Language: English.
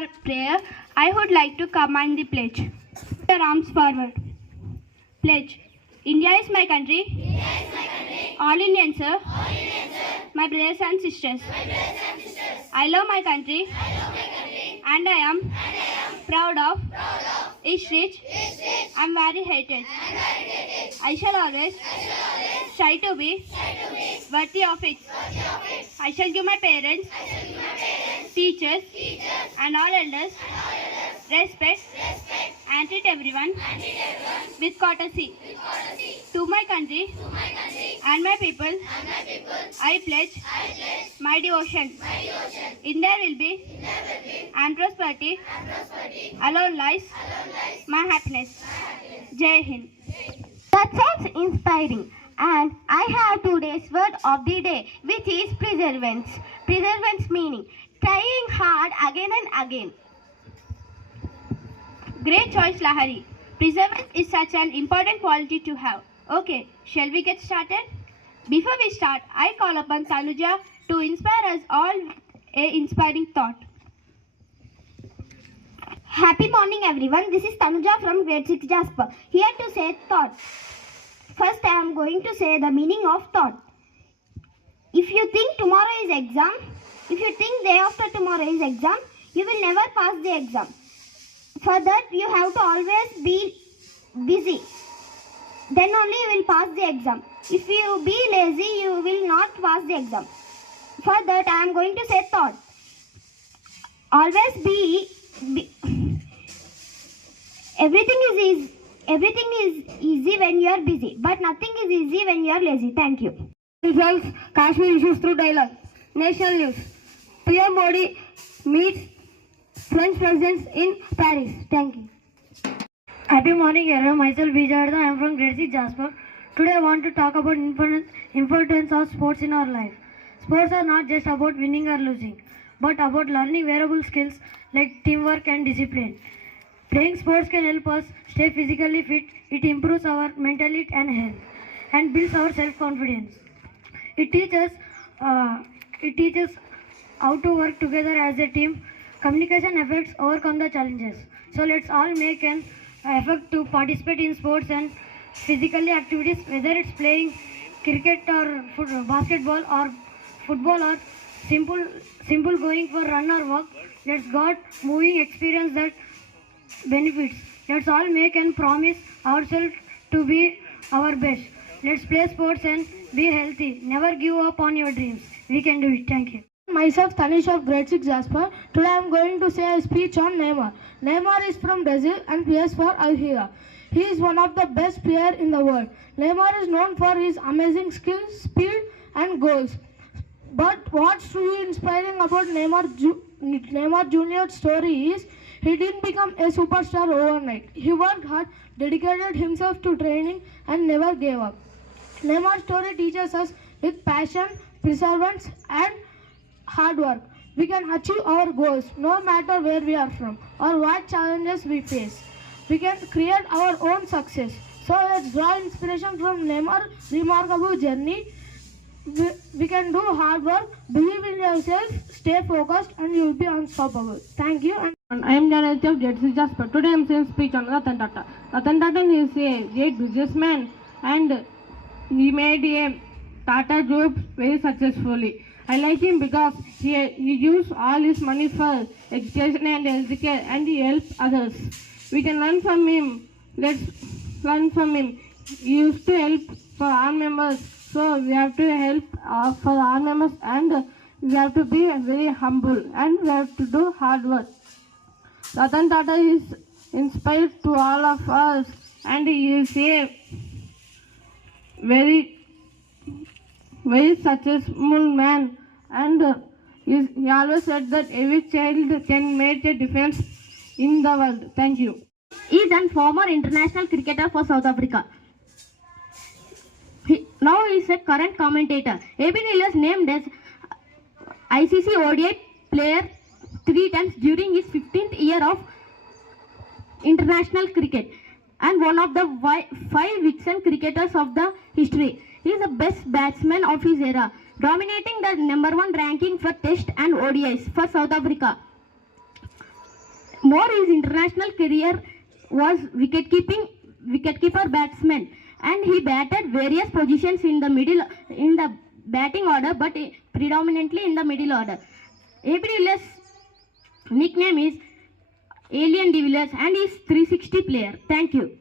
for prayer, I would like to command the pledge. Put your arms forward. Pledge. India is my country. India is my country. All Indians, sir. All Indians, sir. My brothers and sisters. My brothers and sisters. I love my country. I love my country. And I am proud of its rich and varied heritage. I shall always try to be worthy of it. I shall give my parents, teachers, and all elders respect and treat everyone with courtesy. To my country and my people, I pledge my devotion. In there will be and prosperity. Alone lies my happiness. Jai Hind. That sounds inspiring. And I have today's word of the day, which is perseverance. Perseverance meaning trying hard again and again. Great choice, Lahari. Perseverance is such an important quality to have. Okay, shall we get started? Before we start, I call upon Tanuja to inspire us all a inspiring thought. Happy morning everyone. This is Tanuja from grade 6 Jasper. Here to say thought. First I am going to say the meaning of thought. If you think tomorrow is exam, if you think day after tomorrow is exam, you will never pass the exam. For that you have to always be busy. Then only you will pass the exam. If you be lazy, you will not pass the exam. For that I am going to say thought. Always be everything is easy when you are busy, but nothing is easy when you are lazy. Thank you. Results, Kashmir issues through dialogue. National news. PM Modi meets French president in Paris. Thank you. Happy morning, everyone. Myself Vijay. I am from grade 6 Jasper. Today I want to talk about importance of sports in our life. Sports are not just about winning or losing, but about learning valuable skills like teamwork and discipline. Playing sports can help us stay physically fit. It improves our mentality and health and builds our self-confidence. It teaches how to work together as a team. Communication efforts overcome the challenges. So let's all make an effort to participate in sports and physical activities, whether it's playing cricket or basketball or football or simple going for run or walk. Let's got moving experience that benefits. Let's all make and promise ourselves to be our best. Let's play sports and be healthy. Never give up on your dreams. We can do it. Thank you. Myself Tanish of grade 6 Jasper. Today I am going to say a speech on Neymar. Neymar is from Brazil and plays for Al Hilal. He is one of the best players in the world. Neymar is known for his amazing skills, speed and goals. But what's truly inspiring about Neymar Jr.'s story is he didn't become a superstar overnight. He worked hard, dedicated himself to training and never gave up. Neymar's story teaches us with passion, perseverance and hard work, we can achieve our goals no matter where we are from or what challenges we face. We can create our own success. So let's draw inspiration from Neymar's remarkable journey. We can do hard work, believe in yourself, stay focused and you will be unstoppable. Thank you. And I am Janelle of Jasper Jasper. Today I am saying speech on Ratan Tata. Ratan Tata is a great businessman and he made a Tata Group very successfully. I like him because he used all his money for education and healthcare and he helps others. We can learn from him. Let's learn from him. He used to help for our members. So we have to help for our members and we have to be very humble and we have to do hard work. Ratan Tata is inspired to all of us and he is a very successful man and he always said that every child can make a difference in the world. Thank you. He is a former international cricketer for South Africa. Now he is a current commentator. AB de Villiers named as ICC ODI player 3 times during his 15th year of international cricket and one of the 5 Vixen cricketers of the history. He is the best batsman of his era, dominating the #1 ranking for Test and ODIs for South Africa. more his international career was wicketkeeper batsman, and he batted various positions in the batting order, but predominantly in the middle order. AB de Villiers' nickname is Alien de Villiers and is 360 player. Thank you.